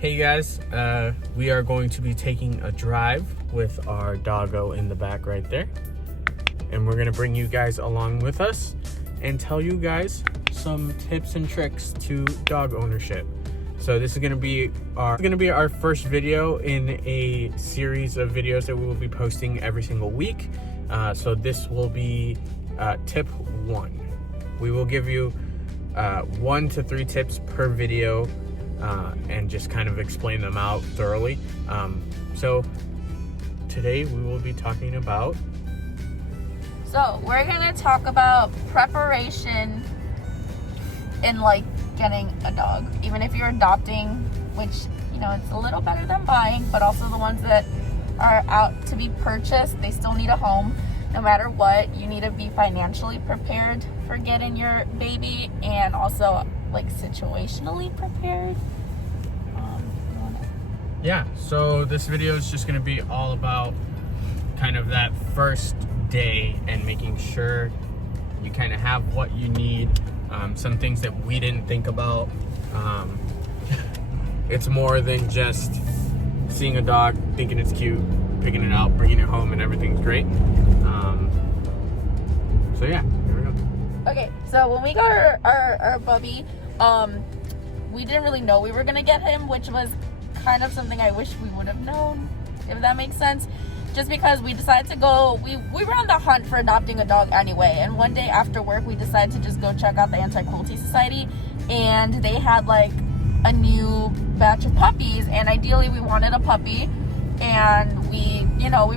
Hey guys, we are going to be taking a drive with our doggo in the back right there. And we're gonna bring you guys along with us and tell you guys some tips and tricks to dog ownership. So this is gonna be our first video in a series of videos that we will be posting every single week. So this will be tip 1. We will give you 1 to 3 tips per video and just kind of explain them out thoroughly. So today we will be talking about... So we're gonna talk about preparation in like getting a dog. Even if you're adopting, which, you know, it's a little better than buying, but also the ones that are out to be purchased, they still need a home. No matter what, you need to be financially prepared for getting your baby and also like situationally prepared. Yeah, so this video is just gonna be all about kind of that first day and making sure you kind of have what you need. Some things that we didn't think about. It's more than just seeing a dog, thinking it's cute, picking it out, bringing it home, and everything's great. So yeah, here we go. Okay, so when we got our puppy, we didn't really know we were gonna get him, which was kind of something I wish we would have known, if that makes sense. Just because we decided to go, we were on the hunt for adopting a dog anyway, and one day after work we decided to just go check out the Anti-Cruelty Society, and they had like a new batch of puppies, and ideally we wanted a puppy. And we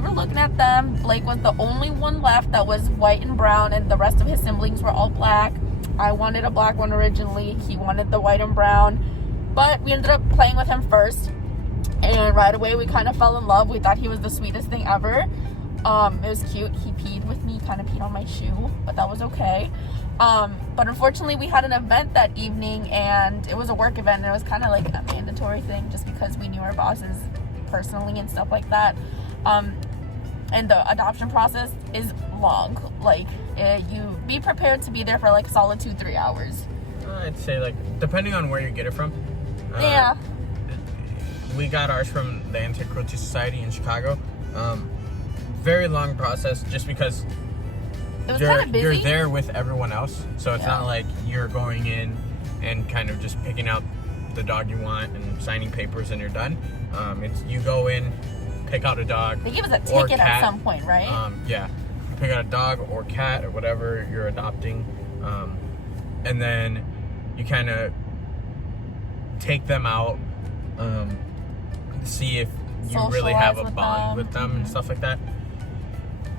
were looking at them. Blake was the only one left that was white and brown, and the rest of his siblings were all black. I wanted a black one originally. He wanted the white and brown. But we ended up playing with him first. And right away we kind of fell in love. We thought he was the sweetest thing ever. It was cute. He peed with me, kind of peed on my shoe, but that was okay. But unfortunately we had an event that evening, and it was a work event, and it was kind of like a mandatory thing just because we knew our bosses personally and stuff like that. And the adoption process is long. Like, you be prepared to be there for like solid 2-3 hours. I'd say, like, depending on where you get it from. Yeah. We got ours from the Anti-Cruelty Society in Chicago. Very long process, just because it was kind of busy. You're there with everyone else, so it's Yeah. not like you're going in and kind of just picking out the dog you want and signing papers and you're done. It's you go in, pick out a dog. They give us a ticket at some point, right? Yeah, pick out a dog or cat or whatever you're adopting, and then you kind of take them out, see if you really have a bond with them and stuff like that.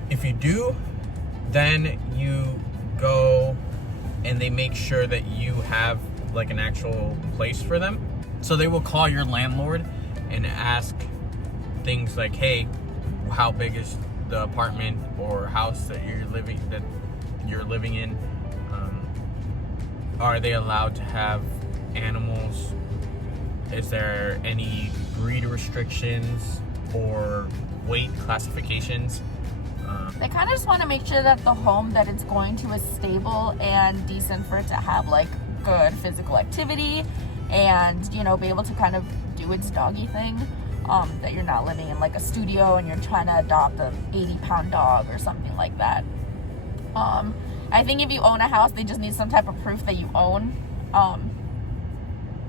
If you do, then you go and they make sure that you have like an actual place for them. So they will call your landlord and ask things like, hey, how big is the apartment or house that you're living in? Are they allowed to have animals? Is there any breed restrictions or weight classifications? They kind of just want to make sure that the home that it's going to is stable and decent for it to have like good physical activity and, you know, be able to kind of do its doggy thing. That you're not living in like a studio and you're trying to adopt a 80-pound dog or something like that. I think if you own a house, they just need some type of proof that you own.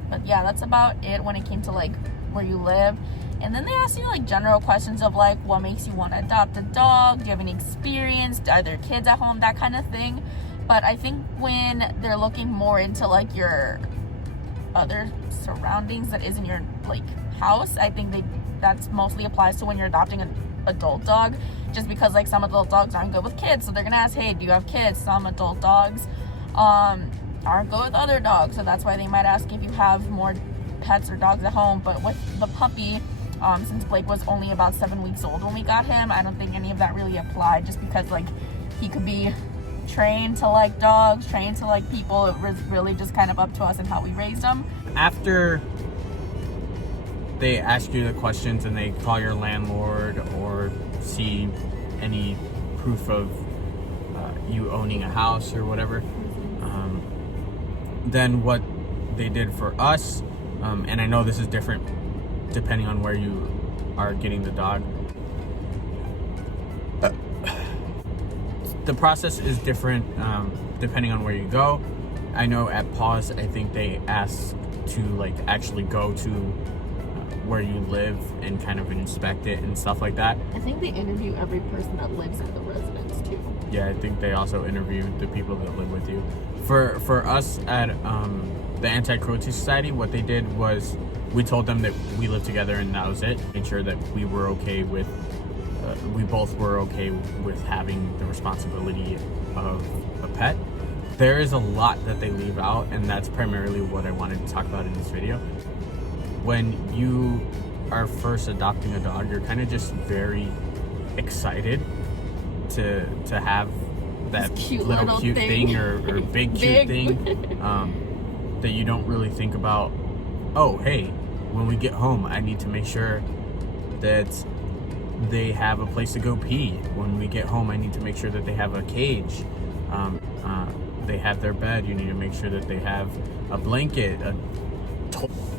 But yeah, that's about it when it came to like where you live. And then they ask you like general questions of like, what makes you want to adopt a dog? Do you have any experience? Are there kids at home? That kind of thing. But I think when they're looking more into like your other surroundings that isn't your like house, I think that's mostly applies to when you're adopting an adult dog, just because like some adult dogs aren't good with kids, so they're gonna ask, hey, do you have kids? Some adult dogs aren't good with other dogs, so that's why they might ask if you have more pets or dogs at home. But with the puppy, since Blake was only about 7 weeks old when we got him, I don't think any of that really applied, just because like he could be trained to like dogs, trained to like people. It was really just kind of up to us and how we raised them. After they ask you the questions and they call your landlord or see any proof of you owning a house or whatever, then what they did for us, and I know this is different depending on where you are getting the dog. The process is different depending on where you go. I know at Paws, I think they ask to like actually go to where you live and kind of inspect it and stuff like that. I think they interview every person that lives at the residence too. Yeah, I think they also interview the people that live with you. For us at the Anti-Cruelty Society, what they did was we told them that we live together and that was it. Made sure that we were okay with, we both were okay with having the responsibility of a pet. There is a lot that they leave out, and that's primarily what I wanted to talk about in this video. When you are first adopting a dog, you're kind of just very excited to have that cute little cute thing or big cute Big. thing that you don't really think about. Oh, hey, when we get home, I need to make sure that they have a place to go pee. When we get home, I need to make sure that they have a cage. They have their bed. You need to make sure that they have a blanket.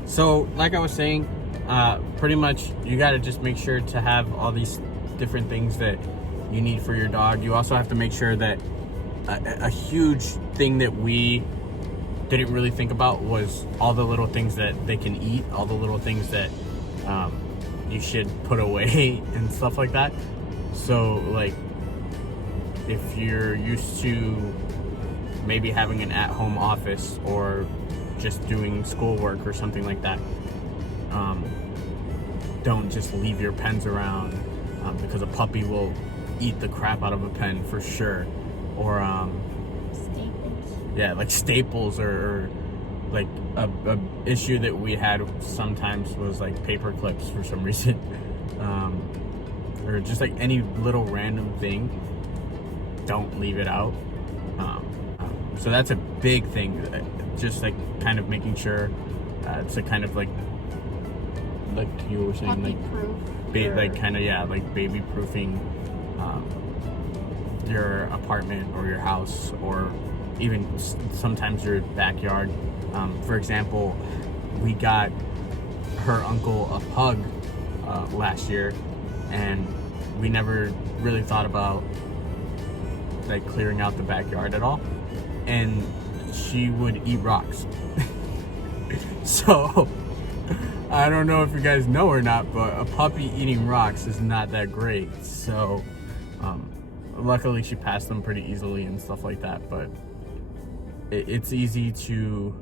So, like I was saying, pretty much you got to just make sure to have all these different things that you need for your dog. You also have to make sure that a huge thing that we didn't really think about was all the little things that they can eat, all the little things that you should put away and stuff like that. So, like, if you're used to maybe having an at-home office or just doing schoolwork or something like that, don't just leave your pens around because a puppy will eat the crap out of a pen for sure. Or Staples. yeah, like staples, or like a issue that we had sometimes was like paper clips for some reason, or just like any little random thing. Don't leave it out. So that's a big thing, just like kind of making sure to kind of like you were saying, like kind of, yeah, like baby proofing your apartment or your house, or even sometimes your backyard. For example, we got her uncle a pug last year, and we never really thought about like clearing out the backyard at all, and she would eat rocks. So I don't know if you guys know or not, but a puppy eating rocks is not that great. So luckily she passed them pretty easily and stuff like that, but it's easy to...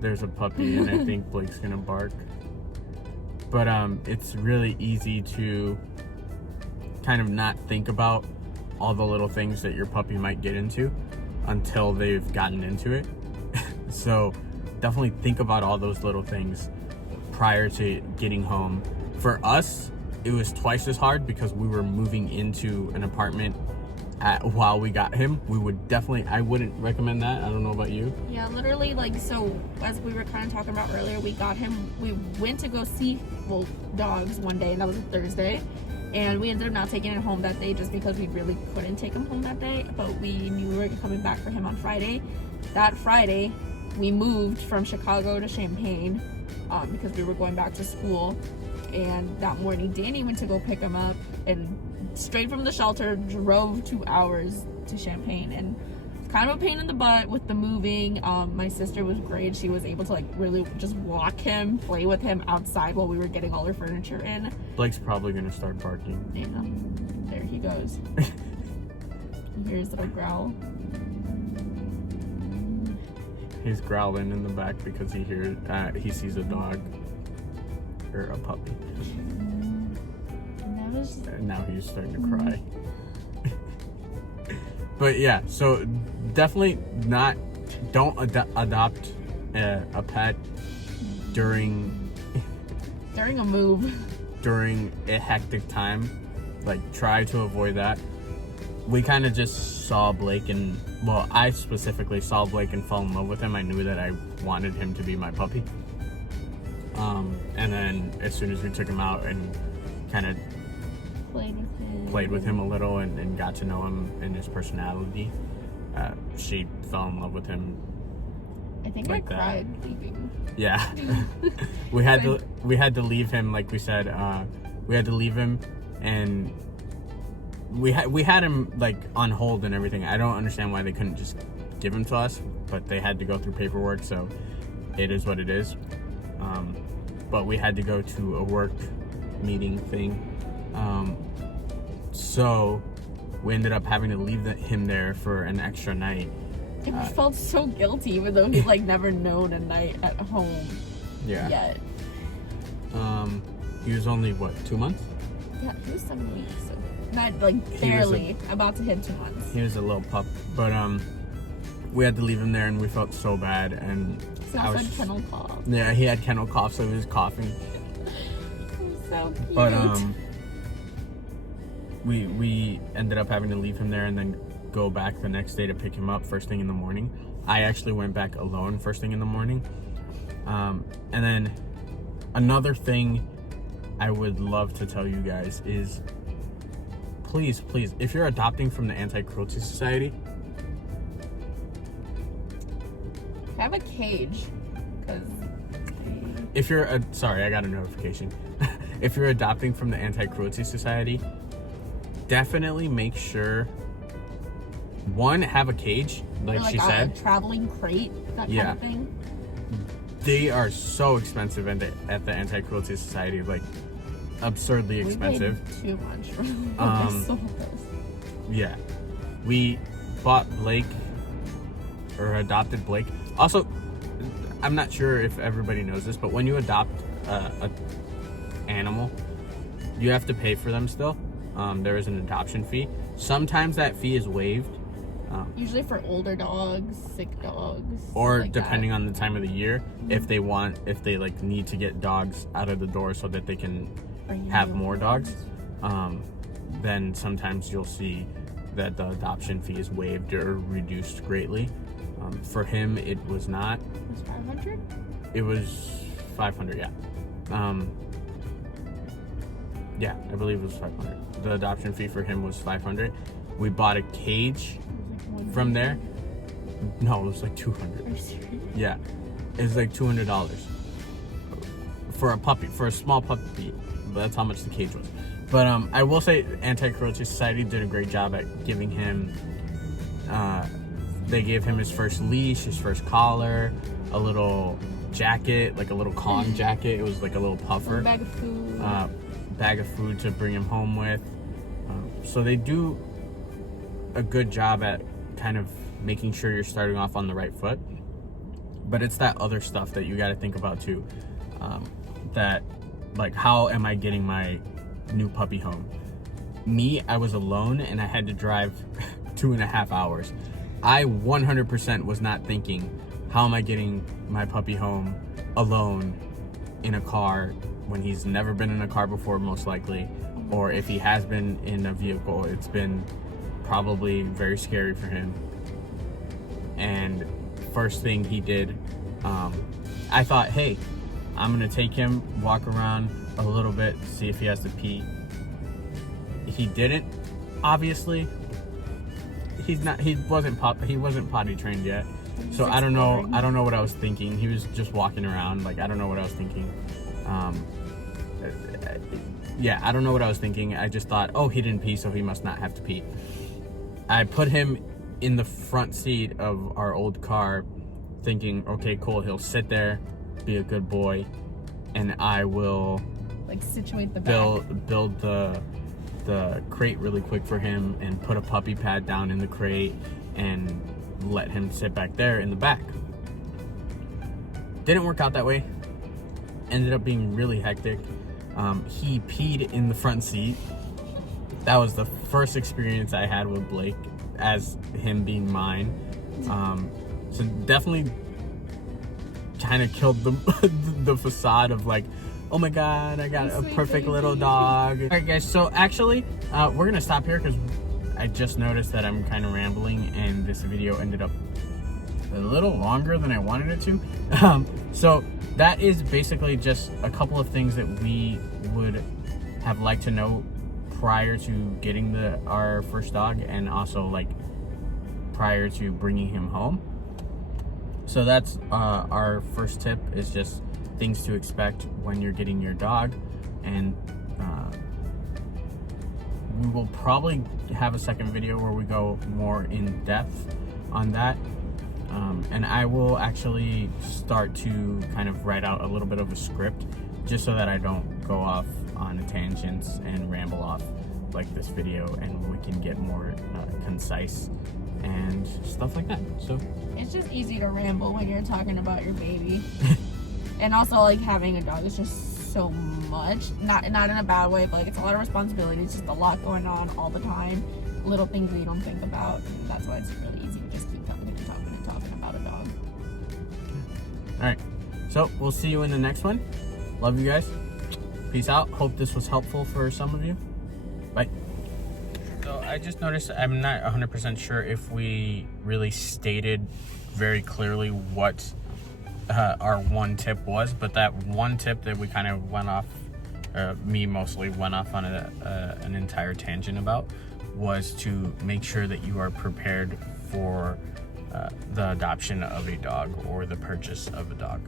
There's a puppy and I think Blake's gonna bark. But it's really easy to kind of not think about all the little things that your puppy might get into until they've gotten into it. So definitely think about all those little things prior to getting home. For us, it was twice as hard because we were moving into an apartment while we got him. I wouldn't recommend that. I don't know about you. Yeah, literally, like, so as we were kind of talking about earlier, we got him, we went to go see, dogs one day, and that was a Thursday, and we ended up not taking him home that day just because we really couldn't take him home that day, but we knew we were coming back for him on Friday. That Friday, we moved from Chicago to Champaign because we were going back to school, and that morning Danny went to go pick him up, and straight from the shelter drove 2 hours to Champaign, and it's kind of a pain in the butt with the moving. My sister was great. She was able to like really just walk him, play with him outside while we were getting all our furniture in. Blake's probably gonna start barking. Yeah, there he goes. Here's little growl. He's growling in the back because he sees a dog or a puppy. And now he's starting to cry. But yeah, so definitely don't adopt a pet during a move. During a hectic time. Like, try to avoid that. We kind of just saw Blake and, I specifically saw Blake and fell in love with him. I knew that I wanted him to be my puppy. And then as soon as we took him out and kind of played with him a little and got to know him and his personality, she fell in love with him I think like I cried leaving. Yeah. we had to leave him, like we said, we had to leave him, and we had him like on hold and everything. I don't understand why they couldn't just give him to us, but they had to go through paperwork, so it is what it is. But we had to go to a work meeting thing, so we ended up having to leave him there for an extra night. And we felt so guilty, even though he'd like never known a night at home yet. He was only what, 2 months? Yeah, he was 7 weeks. So not like barely about to hit 2 months. He was a little pup, but we had to leave him there, and we felt so bad. And He also had kennel cough. Yeah, he had kennel cough, so he was coughing. He's so cute. But we ended up having to leave him there and then go back the next day to pick him up first thing in the morning. I actually went back alone first thing in the morning. And then another thing I would love to tell you guys is, please, if you're adopting from the Anti-Cruelty Society, have a cage, because if you're sorry, I got a notification. If you're adopting from the Anti-Cruelty Society, definitely make sure, one, have a cage, like she said, a traveling crate, that kind of thing. They are so expensive at the Anti-Cruelty Society, like absurdly expensive. We paid too much for this. Yeah, we bought Blake, or adopted Blake. Also, I'm not sure if everybody knows this, but when you adopt a animal, you have to pay for them still. There is an adoption fee. Sometimes that fee is waived. Usually for older dogs, sick dogs, or like depending on the time of the year, if they like need to get dogs out of the door so that they can have more dogs, then sometimes you'll see that the adoption fee is waived or reduced greatly. For him, it was not. It was 500? It was 500, yeah. Yeah, I believe it was 500. The adoption fee for him was 500. We bought a cage from there. No, it was like 200. Are you serious? Yeah, it was like $200 for a puppy, for a small puppy. But that's how much the cage was. But I will say, Anti-Cruelty Society did a great job at giving him. They gave him his first leash, his first collar, a little jacket, like a little Kong jacket. It was like a little puffer. A bag of food. Bag of food to bring him home with. So they do a good job at kind of making sure you're starting off on the right foot. But it's that other stuff that you got to think about too. That, like, how am I getting my new puppy home? Me, I was alone and I had to drive 2.5 hours. I 100% was not thinking, how am I getting my puppy home alone in a car when he's never been in a car before, most likely, or if he has been in a vehicle, it's been probably very scary for him. And first thing he did, I thought, hey, I'm gonna take him, walk around a little bit, see if he has to pee. He didn't, obviously. He wasn't potty trained yet. So I don't know what I was thinking. He was just walking around, like, I don't know what I was thinking. Yeah, I don't know what I was thinking. I just thought, oh, he didn't pee, so he must not have to pee. I put him in the front seat of our old car, thinking, okay, cool, he'll sit there, be a good boy, and I will like situate the back. build the crate really quick for him and put a puppy pad down in the crate and let him sit back there in the back. Didn't work out that way. Ended up being really hectic. He peed in the front seat. That was the first experience I had with Blake as him being mine. So definitely kind of killed the facade of like, oh my god, I got a perfect little dog. All right, guys, so actually, we're gonna stop here because I just noticed that I'm kind of rambling and this video ended up a little longer than I wanted it to. So that is basically just a couple of things that we would have liked to know prior to getting our first dog, and also like prior to bringing him home. So that's our first tip, is just things to expect when you're getting your dog. And we will probably have a second video where we go more in depth on that. And I will actually start to kind of write out a little bit of a script, just so that I don't go off on tangents and ramble off like this video, and we can get more concise and stuff like that. So It's just easy to ramble when you're talking about your baby. And also, like, having a dog is just so much. Not in a bad way, but like, it's a lot of responsibility. It's just a lot going on all the time. Little things that you don't think about. And that's why it's really easy to just keep talking and talking and talking about a dog. alright, so we'll see you in the next one. Love you guys. Peace out. Hope this was helpful for some of you. Bye. So I just noticed, I'm not 100% sure if we really stated very clearly what our one tip was, but that one tip that we kind of went off, me mostly went off on an entire tangent about, was to make sure that you are prepared for the adoption of a dog or the purchase of a dog.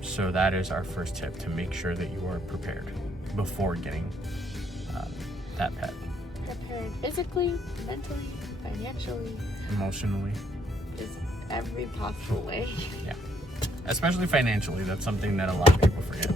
So that is our first tip, to make sure that you are prepared before getting that pet. Prepared physically, mentally, financially, Emotionally. just every possible way. Yeah. Especially financially. That's something that a lot of people forget.